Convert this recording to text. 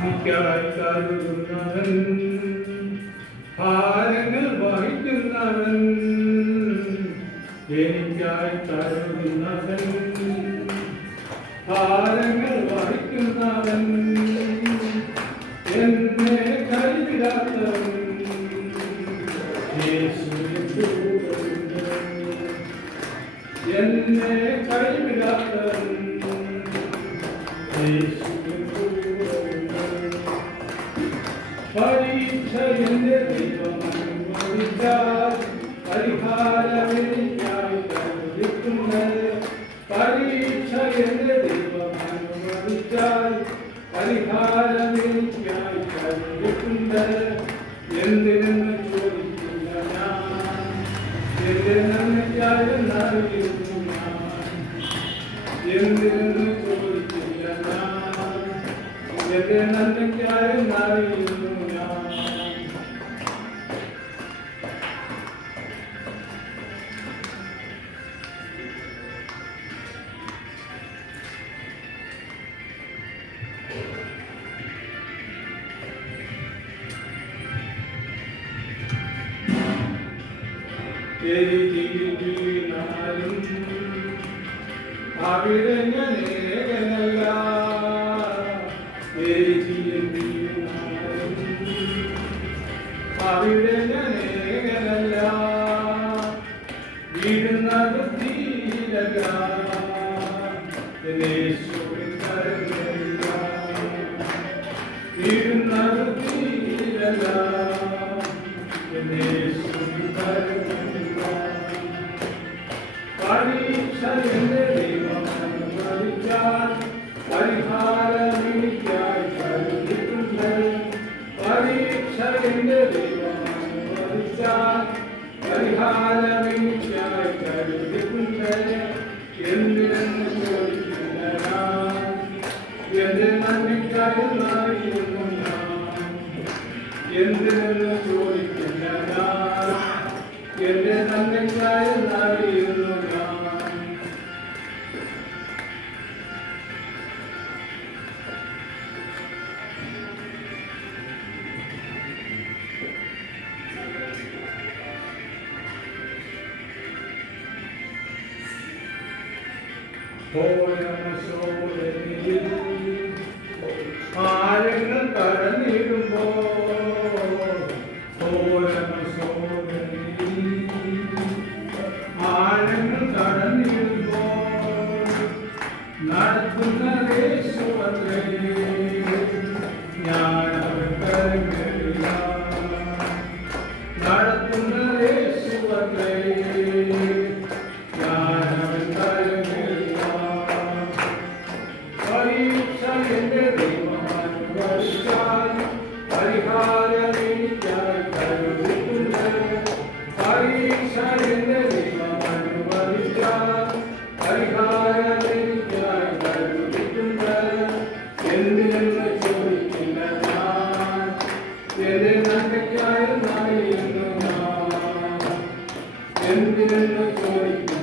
എനിക്കായി കരുതുന്നവൻ, ഭാരങ്ങൾ വഹിക്കുന്നവൻ, എനിക്കായി കരുതുന്നവൻ, ഭാരങ്ങൾ വഹിക്കുന്നവൻ, എന്നെ കൈവിടാത്തവൻ, യേശുവിൻ കൂടെയുണ്ട്. എന്നെ കൈവിടാത്തവൻ, യേശുവിൻ കൂടെയുണ്ട്. പരീക്ഷ എന്റെ ദൈവം അനുവദിച്ചാൽ പരിഹാരമെനിക്കായി കരുതിക്കുന്നത്. പരീക്ഷ എന്റെ ദൈവം അനുവദിച്ചാൽ പരിഹാരമെനിക്കായി കരുതിക്കുന്നത്. എന്തിനെന്ന് ചോദിക്കില്ല ഞാൻ, എന്റെ നന്മയ്ക്കായെന്നറിയുന്നു ഞാൻ. എന്തിനെന്ന് ചോദിക്കില്ല ഞാൻ, എന്റെ നന്മയ്ക്കായെന്നറിയുന്നു ഞാൻ. എരിയിൽ വീണാലും അവിടെ ഞാൻ ഏകനല്ല. എരിയിൽ വീണാലും അവിടെ ഞാൻ ഏകനല്ല. വീഴുന്നത് തീരല്ല, യേശുവിൻ കരങ്ങളില്ല. വീഴുന്നത് തീരല്ല, യേശുവിൻ കരങ്ങളില്ല. പരീക്ഷ എന്റെ ദൈവം അനുവദിച്ചാൽ പരിഹാരമെനിക്കായി കരുതിയിട്ടുണ്ട്. പരീക്ഷ എന്റെ ദൈവം അനുവദിച്ചാൽ പരിഹാരമെനിക്കായി കരുതിയിട്ടുണ്ട്. എന്തിനെന്ന് ചോദിക്കില്ല ഞാൻ, എന്റെ നന്മയ്ക്കായെന്നറിയുന്നു ഞാൻ. എന്തിനെന്ന് ചോദിക്കില്ല ഞാൻ, എന്റെ നന്മയ്ക്കായെന്നറിയുന്നു ഞാൻ. ആഴങ്ങൾ കടന്നിടുമ്പോ ആഴങ്ങൾ കടന്നിടുമ്പോ നടത്തുന്ന യേശുവത്രേ ഞാൻ അവർക്കറിയില്ല. നടത്തുന്ന യേശുവത്രേ ഞാൻ അവർക്കറിയില്ല. പരീക്ഷ എന്റെ ദൈവം അനുവദിച്ചാൽ പരിഹാരമെനിക്കായി കരുതിയിട്ടുണ്ട്. പരീക്ഷ എന്റെ ദൈവം അനുവദിച്ചാൽ പരിഹാരമെനിക്കായി കരുതിയിട്ടുണ്ട്. എന്തിനെന്ന് ചോദിക്കില്ല ഞാൻ, എന്റെ നന്മയ്ക്കായെന്നറിയുന്നു ഞാൻ. എന്തിനെന്ന് ചോദിക്കില്ല